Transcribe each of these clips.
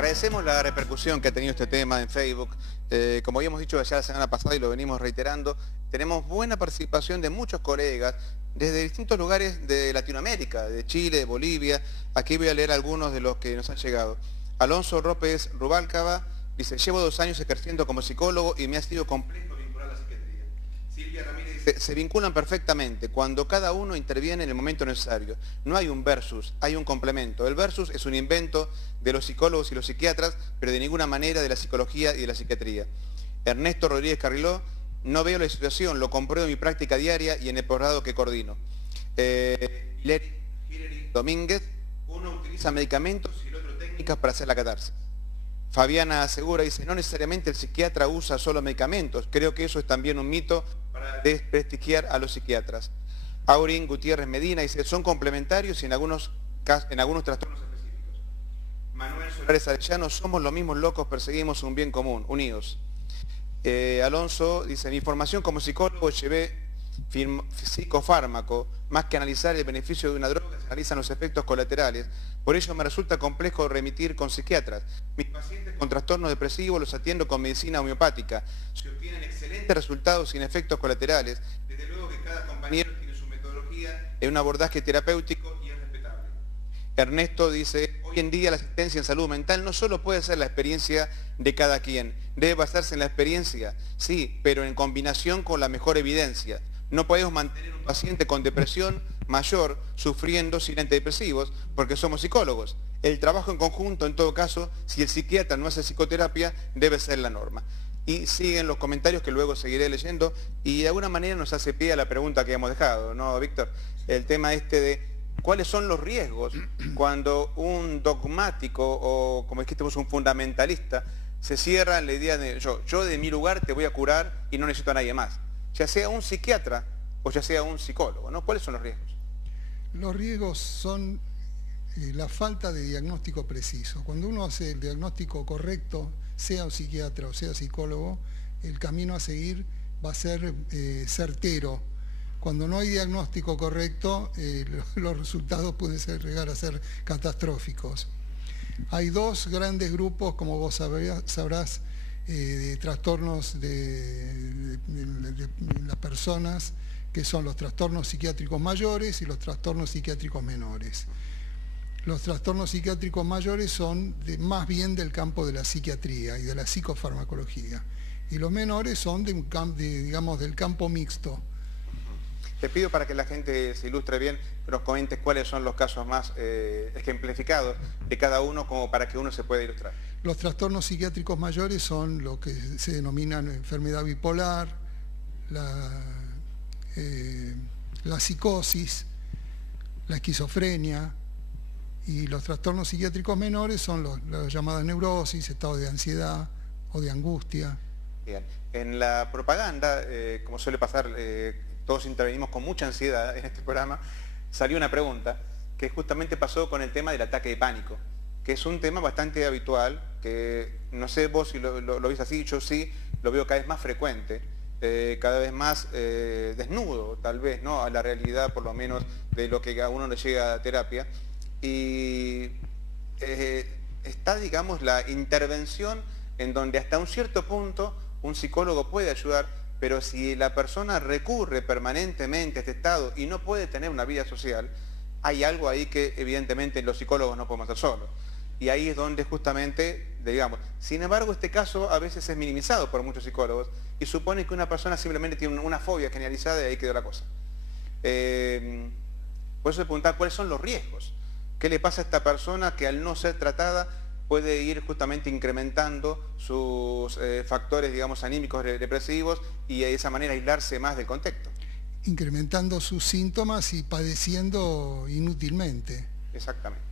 Agradecemos la repercusión que ha tenido este tema en Facebook. Como habíamos dicho ya la semana pasada y lo venimos reiterando, tenemos buena participación de muchos colegas desde distintos lugares de Latinoamérica, de Chile, de Bolivia. Aquí voy a leer algunos de los que nos han llegado. Alonso López Rubalcaba dice: llevo 2 años ejerciendo como psicólogo y me ha sido complejo vincular la psiquiatría. Silvia Ramírez dice: se vinculan perfectamente cuando cada uno interviene en el momento necesario. No hay un versus, hay un complemento. El versus es un invento de los psicólogos y los psiquiatras, pero de ninguna manera de la psicología y de la psiquiatría. Ernesto Rodríguez Carriló: no veo la situación, lo compruebo en mi práctica diaria y en el posgrado que coordino. Hilary Domínguez: uno utiliza medicamentos y el otro técnicas para hacer la catarsis. Fabiana Segura dice: no necesariamente el psiquiatra usa solo medicamentos, creo que eso es también un mito para desprestigiar a los psiquiatras. Aurín Gutiérrez Medina dice: son complementarios y en algunos trastornos específicos. Manuel Solares Arellano: somos los mismos locos, perseguimos un bien común, unidos. Alonso dice: mi formación como psicólogo llevé psicofármaco, más que analizar el beneficio de una droga, se analizan los efectos colaterales. Por ello me resulta complejo remitir con psiquiatras. Mis pacientes con trastorno depresivo los atiendo con medicina homeopática. Se obtienen excelentes resultados sin efectos colaterales. Desde luego que cada compañero tiene su metodología en un abordaje terapéutico y es respetable. Ernesto dice: hoy en día la asistencia en salud mental no solo puede ser la experiencia de cada quien, debe basarse en la experiencia, sí, pero en combinación con la mejor evidencia. No podemos mantener un paciente con depresión mayor sufriendo sin antidepresivos porque somos psicólogos. El trabajo en conjunto, en todo caso, si el psiquiatra no hace psicoterapia, debe ser la norma. Y siguen los comentarios que luego seguiré leyendo y de alguna manera nos hace pie a la pregunta que hemos dejado, ¿no, Víctor? El tema este de cuáles son los riesgos cuando un dogmático o, como dijiste vos, un fundamentalista se cierra en la idea de yo de mi lugar te voy a curar y no necesito a nadie más. Ya sea un psiquiatra o ya sea un psicólogo, ¿no? ¿Cuáles son los riesgos? Los riesgos son la falta de diagnóstico preciso. Cuando uno hace el diagnóstico correcto, sea un psiquiatra o sea psicólogo, el camino a seguir va a ser certero. Cuando no hay diagnóstico correcto, los resultados pueden llegar a ser catastróficos. Hay 2 grandes grupos, como vos sabrás, de trastornos de las personas, que son los trastornos psiquiátricos mayores y los trastornos psiquiátricos menores. Los trastornos psiquiátricos mayores son más bien del campo de la psiquiatría y de la psicofarmacología, y los menores son digamos, del campo mixto. Te pido, para que la gente se ilustre bien, que nos comentes cuáles son los casos más ejemplificados de cada uno, como para que uno se pueda ilustrar. Los trastornos psiquiátricos mayores son lo que se denominan enfermedad bipolar, la psicosis, la esquizofrenia, y los trastornos psiquiátricos menores son las llamadas neurosis, estado de ansiedad o de angustia. Bien. En la propaganda, como suele pasar, todos intervenimos con mucha ansiedad en este programa, salió una pregunta que justamente pasó con el tema del ataque de pánico, que es un tema bastante habitual, que no sé vos si lo ves así, yo sí lo veo cada vez más frecuente, cada vez más desnudo, tal vez, ¿no?, a la realidad, por lo menos, de lo que a uno le llega a terapia. Y está, digamos, la intervención en donde hasta un cierto punto un psicólogo puede ayudar, pero si la persona recurre permanentemente a este estado y no puede tener una vida social, hay algo ahí que evidentemente los psicólogos no podemos hacer solos. Y ahí es donde justamente, digamos, sin embargo este caso a veces es minimizado por muchos psicólogos y supone que una persona simplemente tiene una fobia generalizada y ahí quedó la cosa. Por eso se preguntaba cuáles son los riesgos. ¿Qué le pasa a esta persona que al no ser tratada puede ir justamente incrementando sus factores, digamos, anímicos depresivos y de esa manera aislarse más del contexto? Incrementando sus síntomas y padeciendo inútilmente. Exactamente,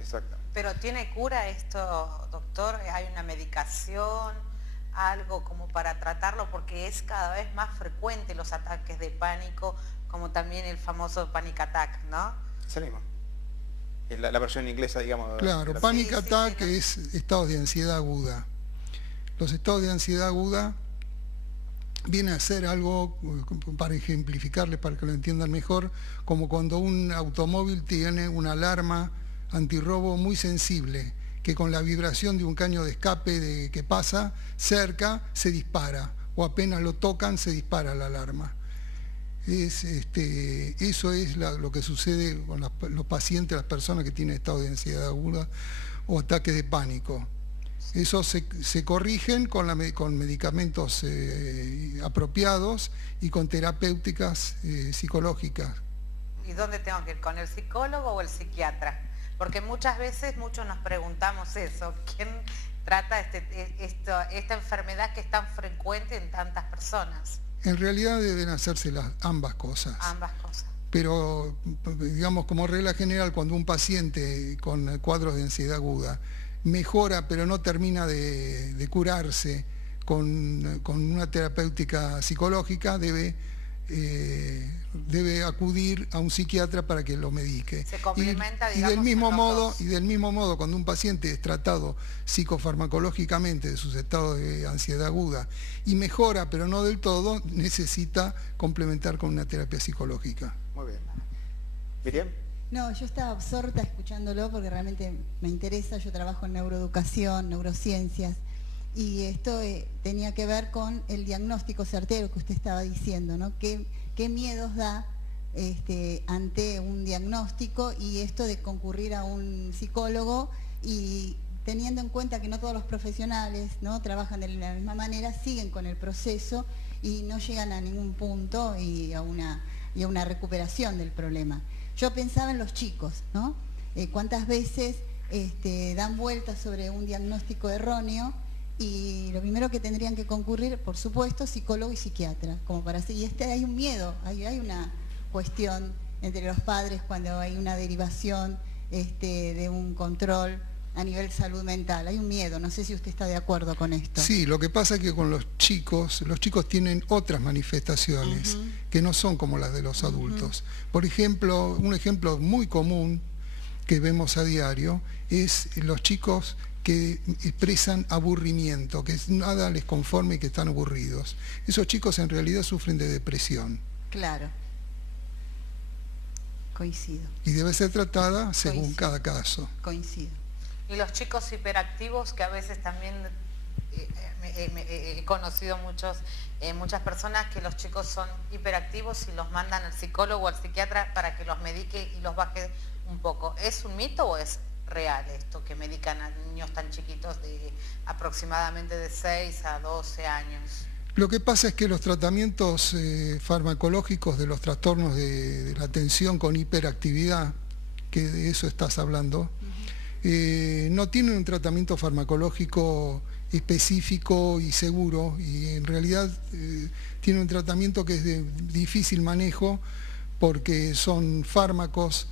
exactamente. ¿Pero tiene cura esto, doctor? ¿Hay una medicación, algo como para tratarlo? Porque es cada vez más frecuente los ataques de pánico, como también el famoso panic attack, ¿no? Salimos. La versión inglesa, digamos. Claro, panic attack es estados de ansiedad aguda. Los estados de ansiedad aguda viene a ser algo, para ejemplificarles, para que lo entiendan mejor, como cuando un automóvil tiene una alarma antirrobo muy sensible, que con la vibración de un caño de escape que pasa cerca se dispara, o apenas lo tocan se dispara la alarma. Eso es lo que sucede con los pacientes, las personas que tienen estado de ansiedad aguda o ataques de pánico. Eso se corrigen con medicamentos apropiados y con terapéuticas psicológicas. ¿Y dónde tengo que ir? ¿Con el psicólogo o el psiquiatra? Porque muchas veces muchos nos preguntamos eso. ¿Quién trata esta enfermedad que es tan frecuente en tantas personas? En realidad deben hacerse ambas cosas. Ambas cosas. Pero, digamos, como regla general, cuando un paciente con cuadros de ansiedad aguda mejora, pero no termina de curarse con una terapéutica psicológica, debe acudir a un psiquiatra para que lo medique. Se complementa, y del mismo modo, dos. Cuando un paciente es tratado psicofarmacológicamente de sus estados de ansiedad aguda y mejora, pero no del todo, necesita complementar con una terapia psicológica. Muy bien. ¿Miriam? No, yo estaba absorta escuchándolo porque realmente me interesa. Yo trabajo en neuroeducación, neurociencias, y esto tenía que ver con el diagnóstico certero que usted estaba diciendo, ¿no? ¿Qué miedos da ante un diagnóstico y esto de concurrir a un psicólogo, y teniendo en cuenta que no todos los profesionales, ¿no?, trabajan de la misma manera, siguen con el proceso y no llegan a ningún punto y a una recuperación del problema? Yo pensaba en los chicos, ¿no? Cuántas veces dan vueltas sobre un diagnóstico erróneo, y lo primero que tendrían que concurrir, por supuesto, psicólogo y psiquiatra, como para hacer, y hay un miedo, hay una cuestión entre los padres cuando hay una derivación de un control a nivel salud mental, hay un miedo. No sé si usted está de acuerdo con esto. Sí, lo que pasa es que con los chicos tienen otras manifestaciones que no son como las de los adultos. Por ejemplo, un ejemplo muy común que vemos a diario es los chicos que expresan aburrimiento, que nada les conforme y que están aburridos. Esos chicos en realidad sufren de depresión. Claro. Coincido. Y debe ser tratada según cada caso. Coincido. Y los chicos hiperactivos, que a veces también he conocido muchas personas que los chicos son hiperactivos y los mandan al psicólogo o al psiquiatra para que los medique y los baje un poco. ¿Es un mito o es real esto que medican a niños tan chiquitos de aproximadamente de 6 a 12 años? Lo que pasa es que los tratamientos farmacológicos de los trastornos de la atención con hiperactividad, que de eso estás hablando, no tienen un tratamiento farmacológico específico y seguro, y en realidad tienen un tratamiento que es de difícil manejo porque son fármacos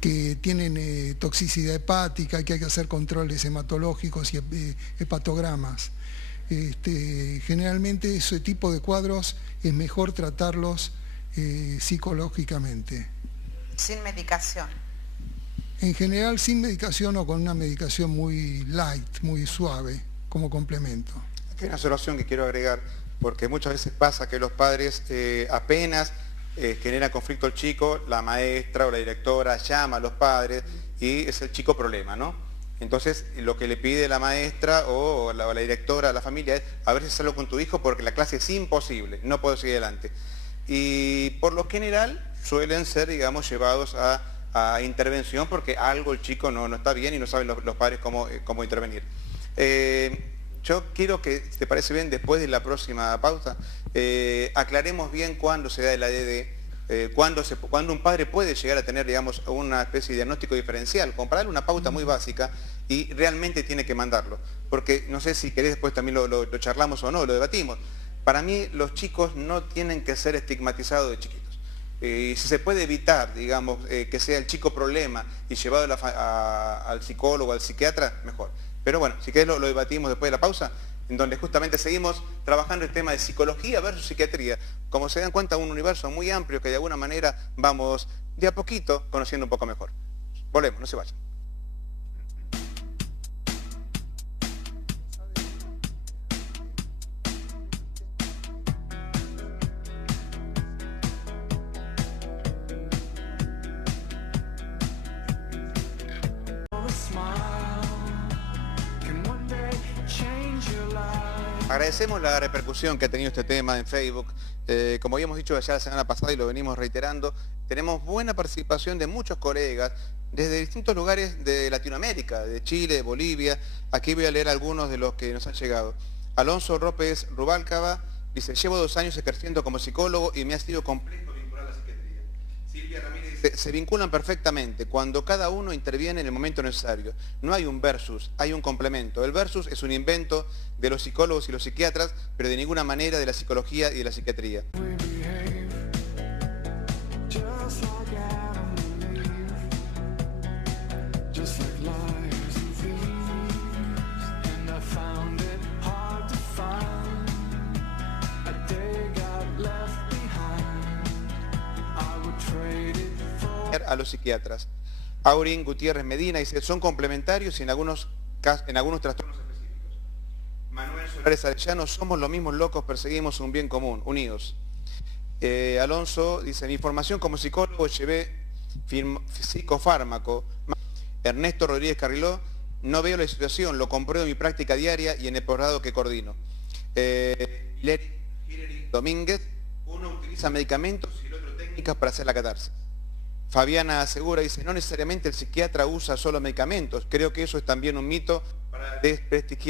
que tienen toxicidad hepática y que hay que hacer controles hematológicos y hepatogramas. Generalmente ese tipo de cuadros es mejor tratarlos psicológicamente. Sin medicación. En general sin medicación o con una medicación muy light, muy suave, como complemento. Aquí hay una observación que quiero agregar, porque muchas veces pasa que los padres apenas genera conflicto el chico, la maestra o la directora llama a los padres y es el chico problema, ¿no? Entonces lo que le pide la maestra o la directora a la familia es a ver si salgo con tu hijo porque la clase es imposible, no puedo seguir adelante. Y por lo general suelen ser, digamos, llevados a intervención porque algo el chico no está bien y no saben los padres cómo intervenir. Yo quiero que, si te parece bien, después de la próxima pausa, aclaremos bien cuándo se da el ADD, cuándo un padre puede llegar a tener, digamos, una especie de diagnóstico diferencial, como para darle una pauta muy básica y realmente tiene que mandarlo. Porque no sé si querés después también lo charlamos o no, lo debatimos. Para mí los chicos no tienen que ser estigmatizados de chiquitos. Si se puede evitar, digamos, que sea el chico problema y llevado al psicólogo, al psiquiatra, mejor. Pero bueno, si querés lo debatimos después de la pausa, en donde justamente seguimos trabajando el tema de psicología versus psiquiatría. Como se dan cuenta, un universo muy amplio que de alguna manera vamos de a poquito conociendo un poco mejor. Volvemos, no se vayan. Smile. Agradecemos la repercusión que ha tenido este tema en Facebook. Como habíamos dicho ya la semana pasada y lo venimos reiterando, tenemos buena participación de muchos colegas desde distintos lugares de Latinoamérica, de Chile, de Bolivia. Aquí voy a leer algunos de los que nos han llegado. Alonso López Rubalcaba dice: llevo 2 años ejerciendo como psicólogo y me ha sido complejo vincular la psiquiatría. Silvia Ramírez dice: se vinculan perfectamente cuando cada uno interviene en el momento necesario. No hay un versus, hay un complemento. El versus es un invento de los psicólogos y los psiquiatras, pero de ninguna manera de la psicología y de la psiquiatría. A los psiquiatras. Aurín Gutiérrez Medina dice: son complementarios y en algunos trastornos específicos. Manuel Solares Arellano: somos los mismos locos, perseguimos un bien común, unidos. Alonso dice: mi formación como psicólogo llevé psicofármaco. Ernesto Rodríguez Carriló: no veo la situación, lo compruebo en mi práctica diaria y en el posgrado que coordino. Hilary Domínguez: uno utiliza medicamentos y el otro técnicas para hacer la catarsis. Fabiana Segura dice: no necesariamente el psiquiatra usa solo medicamentos, creo que eso es también un mito para desprestigiar